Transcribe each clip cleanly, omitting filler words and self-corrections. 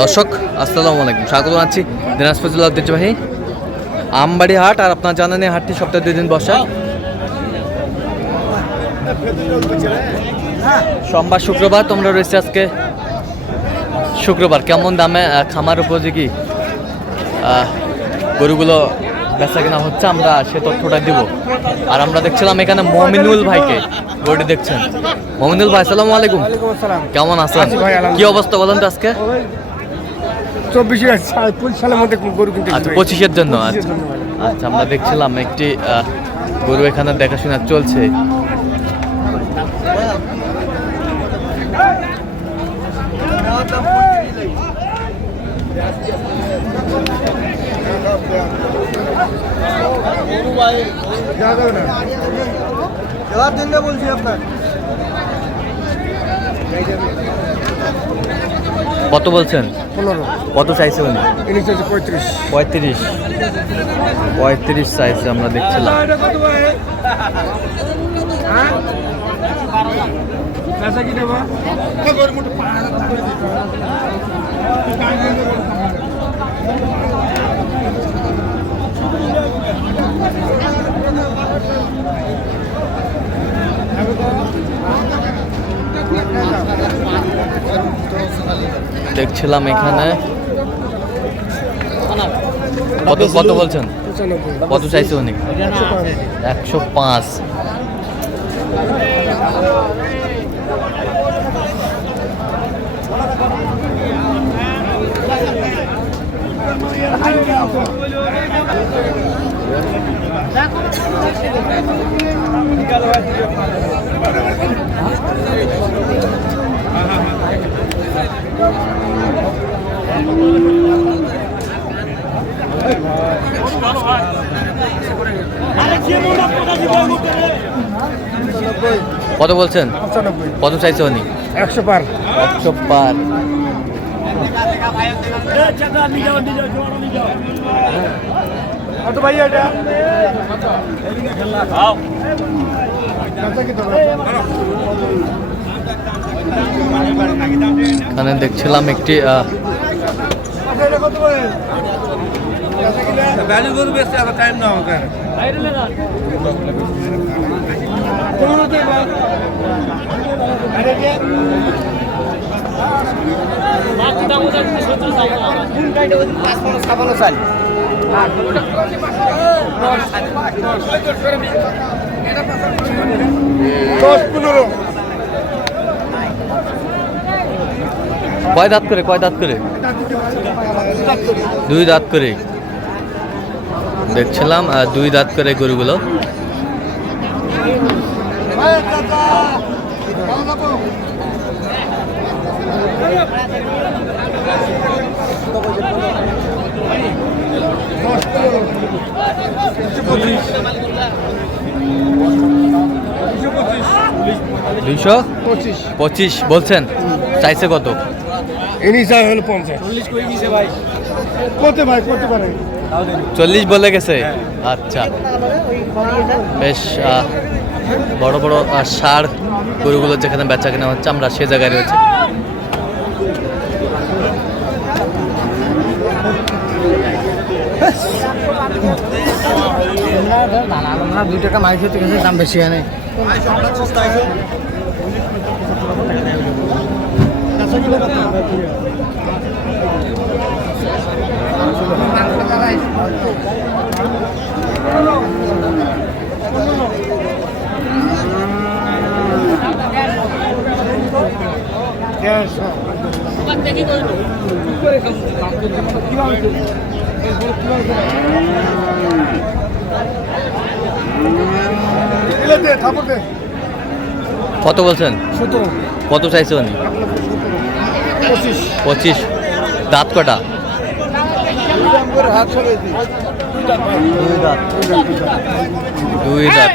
দর্শক আসসালামু আলাইকুম, স্বাগত জানাচ্ছি দিনাজপুর জেলা ঐতিহ্যবাহী আমবাড়ি হাট। আর আপনার জানেন এই হাটটি সপ্তাহে 2 দিন বসে, সোমবার শুক্রবার। তোমরা রয়েছে আজকে শুক্রবার। কেমন দামে খামার উপযোগী গরুগুলো বেচা কেনা হচ্ছে আমরা সে তথ্যটা দিব। আর আমরা দেখছিলাম এখানে মমিনুল ভাইকে, গরুটি দেখছেন। মমিনুল ভাই আসসালামু আলাইকুম, কেমন আছেন? কি অবস্থা বলেন তো আজকে? 25 সালের মধ্যে গরু কিনতে। আচ্ছা, 25-এর জন্য। আচ্ছা, আমরা দেখছিলাম একটি গরু এখানে দেখাশোনা চলছে। কত বলছেন? 15। কত চাইছে উনি? 35। 35 চাইছে, আমরা দেখছিলাম। দেখছিলাম এখানে কত কত বলছেন? কত চাইছে উনি? 105। কত বলছেন? কত চাইছে উনি? 100 পার। 100 পার। এখানে দেখছিলাম একটি কয় দাঁত করে? 2 দাঁত করে দেখছিলাম, 2 দাঁত করে গরুগুলো। দুইশো 25 বলছেন, চাইছে কত? ইনি চাই হলো 50। 40 বলে গেছে। আচ্ছা, বেশ বড় বড় ষাঁড় গরুগুলো যেখানে বেচা কেনা হচ্ছে আমরা সে জায়গায় রয়েছে। আমরা 2 টাকা মাইক হতে গেছে, দাম বেশি হয় নাই। কত বলছেন? 17। কত চাইছে উনি? 25। দাঁত কটা? 2 দাঁত।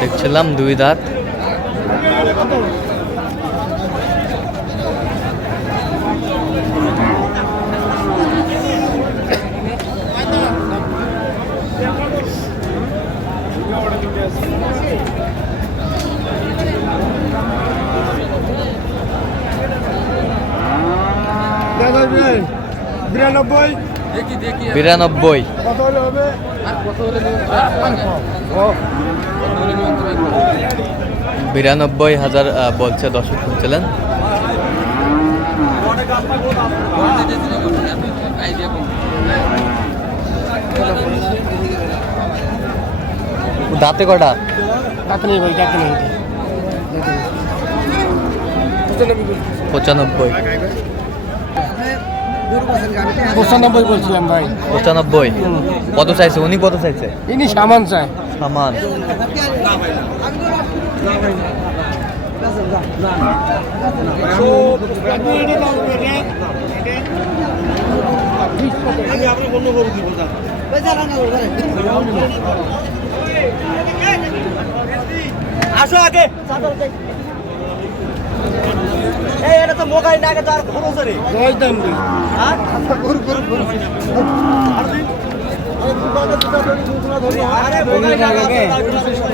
দেখছিলাম 2 দাঁত। 92 92 কত হলে হবে? 92,000 বলছে, দর্শক শুনছিলেন। দাঁতে কটা? কত নেই ভাই, কত নেই? 95 95 বলছিলাম ভাই। 95 কত চাইছে উনি? কত চাইছে? ইনি সামান চাই। সামান আসো আগে এই এটা তো মোকাই না, আগে তার খরচ রে দশ দাম দিই। হ্যাঁ আরে মোকাই না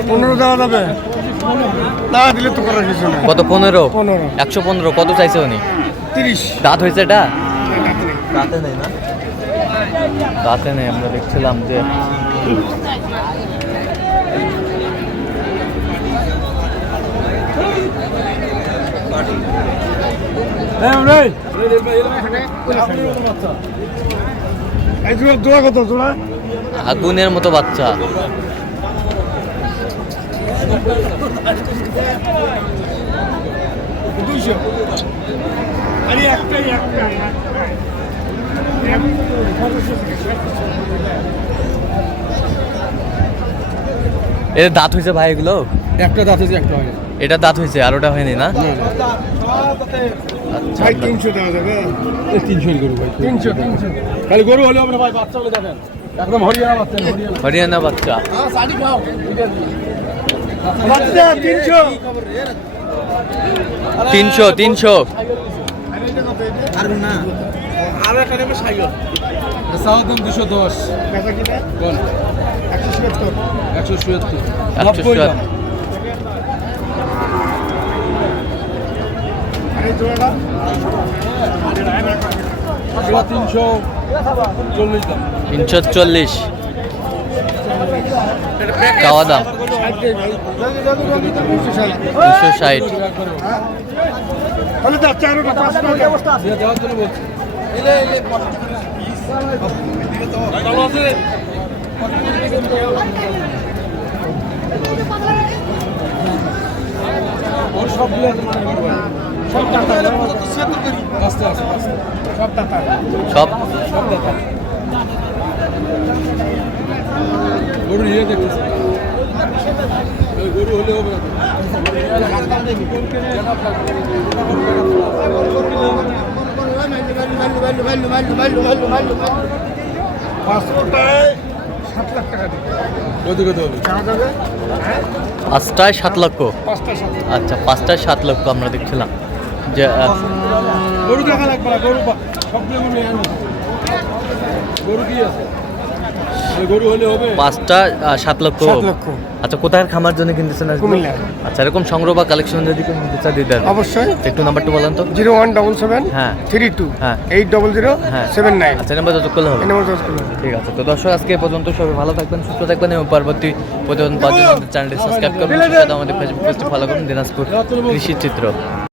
15 দেওয়া যাবে না, দিলে তো করার কিছু নাই। কত? 15 15 115 কত চাইছে উনি? 30 দাঁত হয়েছে এটা? দাঁতে নেই না, দাঁতে নেই। আমরা দেখছিলাম যে এই জোড়া কত জোড়া? আগুনের মতো বাচ্চা। আরে একটাই এর দাঁত হয়েছে ভাই এগুলো? একটা দাঁত হয়েছে, একটা হয় এটা দাঁত হয়েছে আর ওটা হয়নি না? আচ্ছা ভাই। আমরা- 300 দেওয়া যাবে? 300 গরু ভাই, 300 খালি গরু হলে আমরা ভাই বাচ্চা হলে দেখেন একদম হরিয়ানা বাচ্চা, হরিয়ানা বাচ্চা। বাচ্চা 300 300 300 আর না আর একটা নেবে সাইকেল সাউথ দাম 210 টাকা কিনা কোন 177 177 177 আরে জোড়াটা 340 চাওয়া দাম 260। বলে দাও 4 টা 5 টাকা অবস্থা আছে দেওয়ার জন্য বলছি। ভালো আছে ওর সব দিয়ে সব টাকা আস্তে আস্তে সব টাকা সব সব টাকা গরু নিয়ে দেখতেছি গরু হলে হবে পাঁচশোটায় 7 লাখ টাকা দিবে। কত কত হবে? পাঁচটায় 7 লক্ষ। পাঁচটা 7 লাখ। আচ্ছা 5টায় 7 লক্ষ আমরা দেখছিলাম যে গরু দেখা লাগবে না, গরু সবগুলো গরু এর মতো। গরু কি আছে? গরু হলে হবে 5টা 7 লক্ষ। 7 লক্ষ। আচ্ছা কোথায় খামার জন্য কিনতেছেন আজকে? কুমিল্লা। আচ্ছা এরকম সংগ্রহ বা কালেকশন যদি কেউ নিতে চায় দিতে পারবেন? অবশ্যই। একটু নাম্বারটা বলেন তো। 0177 হ্যাঁ 32 হ্যাঁ 800 হ্যাঁ 79 আচ্ছা নাম্বার যত করলে হবে। এই নম্বর যোগাযোগ করুন। ঠিক আছে, তো দর্শক আজকে এ পর্যন্ত সবাই ভালো থাকবেন, সুস্থ থাকবেন এবং পরবর্তী প্রতিদিন পাওয়ার জন্য চ্যানেলটি সাবস্ক্রাইব করবেন, সাথে আমাদের ফেসবুক পেজটি ফলো করুন, দিনাজপুর কৃষি চিত্র।